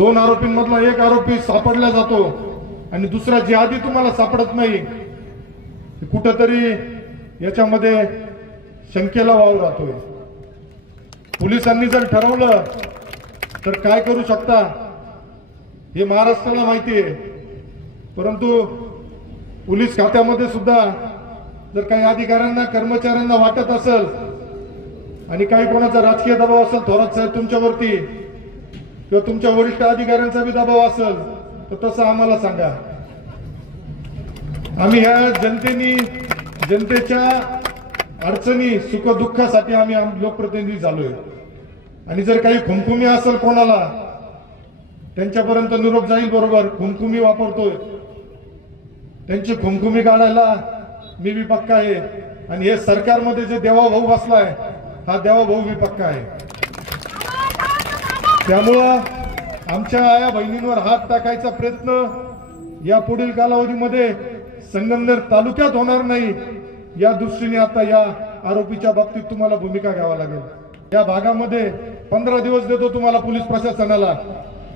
दोन आरोपींमधला एक आरोपी सापडला जातो आणि दुसरा जिहादी तुम्हाला सापडत नाही, कुठंतरी याच्यामध्ये शंकेला वाव राहतोय। पोलिसांनी जर ठरवलं तर काय करू शकता हे महाराष्ट्राला माहिती आहे, परंतु पोलीस खात्यामध्ये सुद्धा जर काही अधिकाऱ्यांना कर्मचाऱ्यांना वाटत असेल आणि काही कोणाचा राजकीय दबाव असेल, थोरात साहेब तुमच्यावरती किंवा तुमच्या वरिष्ठ अधिकाऱ्यांचा बी दबाव असेल तर तसं आम्हाला सांगा। आम्ही ह्या जनतेच्या अडचणी सुखदुःखासाठी आम्ही लोकप्रतिनिधी झालोय आणि जर काही खुमखुमी असेल कोणाला त्यांच्यापर्यंत निरोप जाईल, बरोबर खुमखुमी वापरतोय, त्यांची खुमखुमी काढायला मी बी पक्का आहे आणि हे सरकारमध्ये जे देवाभाऊ बसलाय हा देवाभाऊ बी पक्का आहे। त्यामुळं आमच्या आया बहिणींवर हात टाकायचा प्रयत्न या पुढील कालावधीमध्ये संगमनेर तालुक्यात होणार नाही, या दृष्टीने आता या आरोपीच्या बाबतीत तुम्हाला भूमिका घ्यावी लागेल। या भागामध्ये 15 दिवस देतो तुम्हाला पोलीस प्रशासनाला,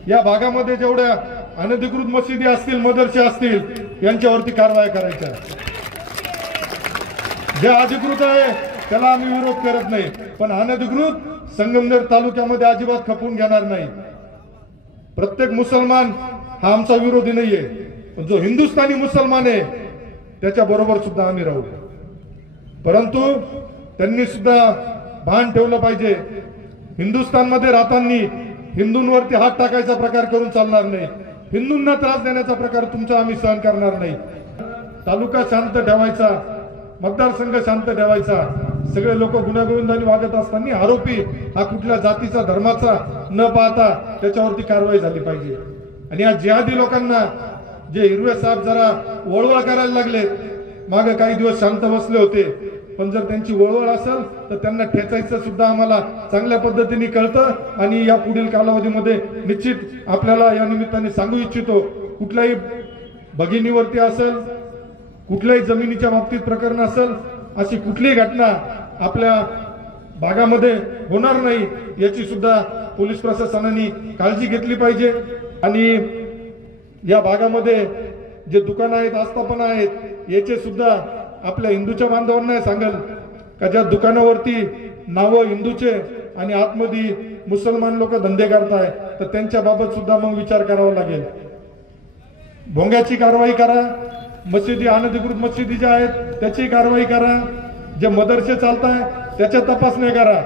या भागामध्ये जेवढ्या अनधिकृत मशिदी असतील, मदरसे असतील यांच्यावरती कारवाई करायच्या। जे अधिकृत आहे त्याला आम्ही विरोध करत नाही, पण अनधिकृत संगमनेर तालुक्यामध्ये अजिबात खपून घेणार नाही। प्रत्येक मुसलमान हा आमचा विरोधी नाहीये, पण जो हिंदुस्थानी मुसलमान आहे त्याच्या बरोबर सुद्धा आम्ही राहू, परंतु त्यांनी सुद्धा भान ठेवलं पाहिजे। हिंदुस्थानमध्ये राहताना हिंदूंवरती हात टाकायचा प्रकार करून चालणार नाही, हिंदूंना त्रास देण्याचा प्रकार तुमचा आम्ही सहन करणार नाही। तालुका शांत ठेवायचा, मतदारसंघ शांत ठेवायचा, सगळे लोक गुन्हेगारी वागत असताना आरोपी हा कुठल्या जातीचा धर्माचा न पाहता त्याच्यावरती कारवाई झाली पाहिजे। आणि या जिहादी लोकांना जे हिरवे साहेब जरा वळवळ करायला लागले, मागे काही दिवस शांत बसले होते, पण जर त्यांची वळवळ असेल तर त्यांना ठेचायचं सुद्धा आम्हाला चांगल्या पद्धतीने कळतं आणि या पुढील कालावधीमध्ये निश्चित आपल्याला या निमित्ताने सांगू इच्छितो, कुठल्याही भगिनीवरती असेल, कुठल्याही जमिनीच्या बाबतीत प्रकरण असेल, अशी कुठलीही घटना आपल्या भागामध्ये होणार नाही याची सुद्धा पोलीस प्रशासनाने काळजी घेतली पाहिजे। आणि या भागामध्ये जे दुकानं आहेत, आस्थापना आहेत, याचे सुद्धा आपल्या हिंदूच्या बांधवांना सांगेल का ज्या दुकानावरती नावं हिंदूचे आणि आतमध्ये मुसलमान लोक धंदे करताय तर त्यांच्या बाबत सुद्धा मग विचार करावा लागेल। भोंग्याची कारवाई करा, मशिदी अनधिकृत मशिदी ज्या आहेत त्याची कारवाई करा, जे मदरसे चालताय त्याच्या तपासणी करा।